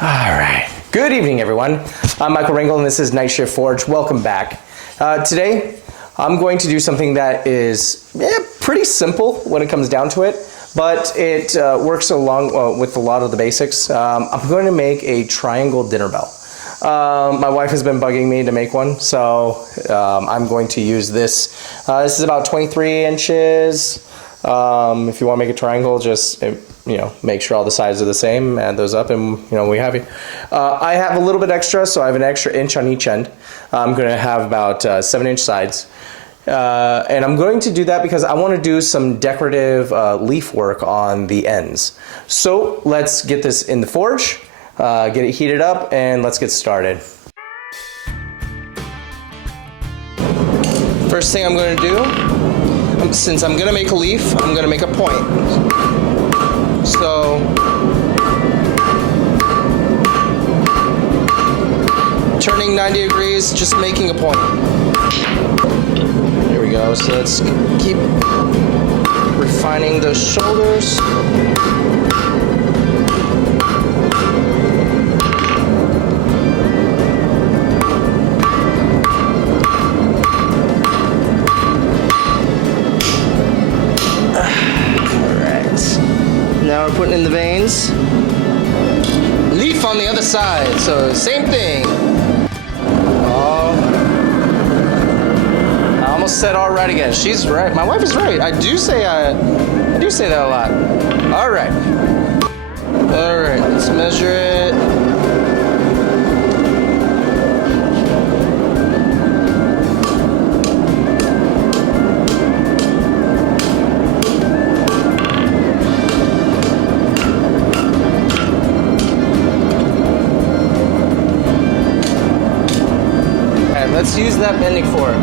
All right. Good evening, everyone. I'm Michael Ringel, and this is Night Shift Forge. Welcome back. Today, I'm going to do something that is pretty simple when it comes down to it, but it works along with a lot of the basics. I'm going to make a triangle dinner bell. My wife has been bugging me to make one, so I'm going to use this. This is about 23 inches. If you want to make a triangle, just make sure all the sides are the same, add those up, and we have you. I have a little bit extra, so I have an extra inch on each end. I'm going to have about 7-inch sides. And I'm going to do that because I want to do some decorative leaf work on the ends. So let's get this in the forge, get it heated up, and let's get started. First thing I'm going to do, since I'm going to make a leaf, I'm going to make a point. So turning 90 degrees, just making a point. There we go. So let's keep refining those shoulders. Now we're putting in the veins. Leaf on the other side, so same thing. Oh, I almost said all right again. She's right. My wife is right. I do say that a lot. All right. All right. Let's measure it. Let's use that bending fork.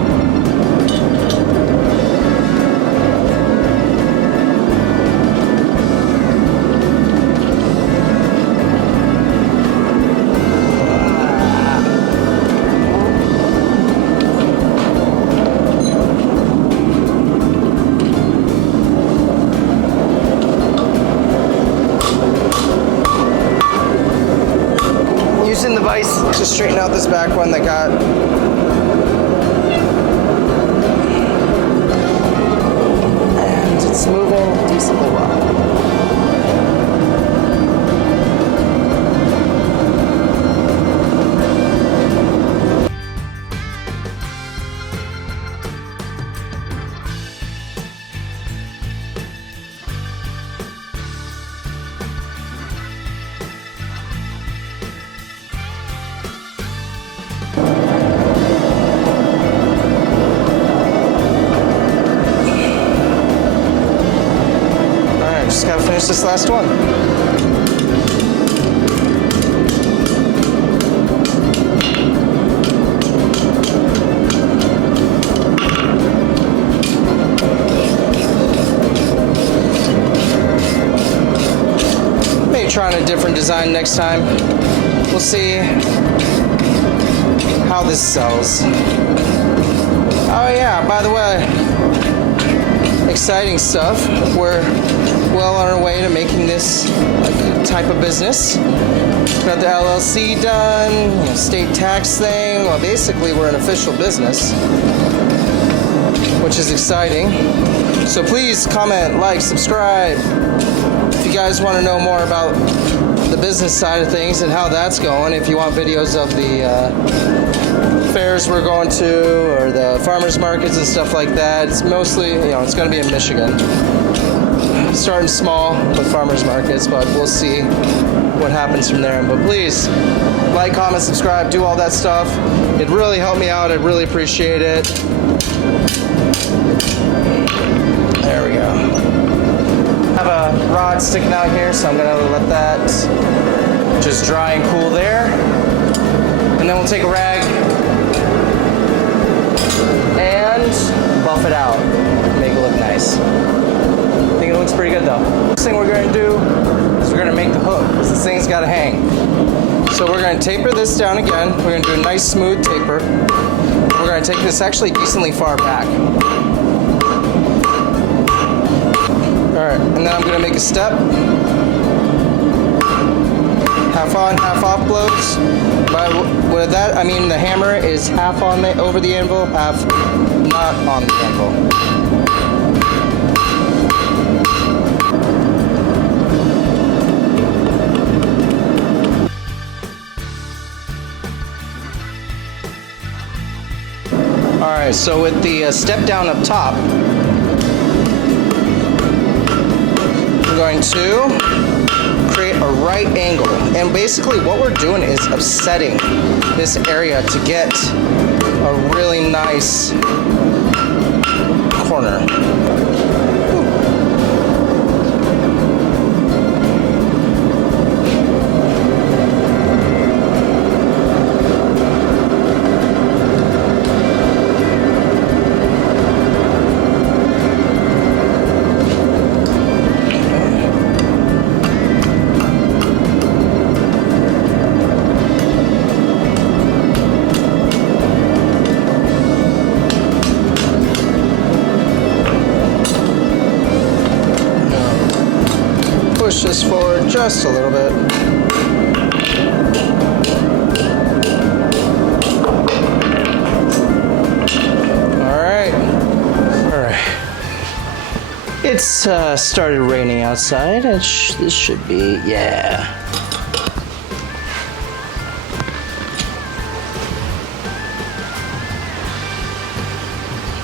Using the vise to straighten out this back one that got it's moving decently well. Just gotta finish this last one. Maybe try on a different design next time. We'll see how this sells. Oh yeah, by the way, exciting stuff. We're well on our way to making this type of business. Got the LLC done, state tax thing. Well, basically we're an official business, which is exciting. So please comment, like, subscribe if you guys want to know more about the business side of things and how that's going. If you want videos of the fairs we're going to or the farmers markets and stuff like that, it's mostly, it's going to be in Michigan. Starting small with farmers markets, but we'll see what happens from there. But please like, comment, subscribe, do all that stuff. It really helped me out. I really appreciate it. There we go. I have a rod sticking out here, so I'm gonna let that just dry and cool there. And then we'll take a rag and buff it out, make it look nice. I think it looks pretty good though. First thing we're going to do is we're going to make the hook, because this thing's got to hang. So we're going to taper this down again. We're going to do a nice smooth taper. We're going to take this actually decently far back. Alright, and then I'm going to make a step. half on, half off blows. By with that, I mean the hammer is half on the over the anvil, half not on the anvil. Alright, so with the step down up top, we're going to create a right angle. And basically what we're doing is offsetting this area to get a really nice corner. Push this forward just a little bit. Alright. It's started raining outside. This should be, yeah.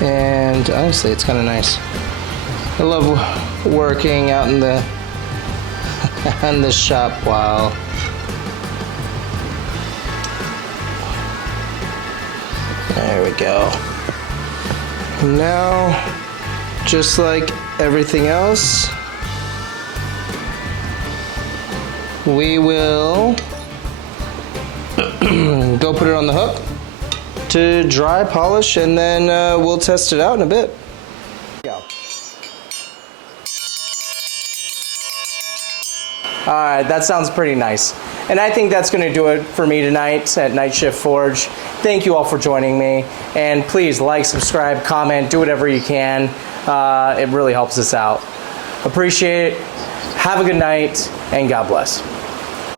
And honestly, it's kind of nice. I love working out in the shop while there we go. Now, just like everything else, we will go put it on the hook to dry polish, and then we'll test it out in a bit. Alright, that sounds pretty nice. And I think that's going to do it for me tonight at Night Shift Forge. Thank you all for joining me. And please like, subscribe, comment, do whatever you can. It really helps us out. Appreciate it. Have a good night, and God bless.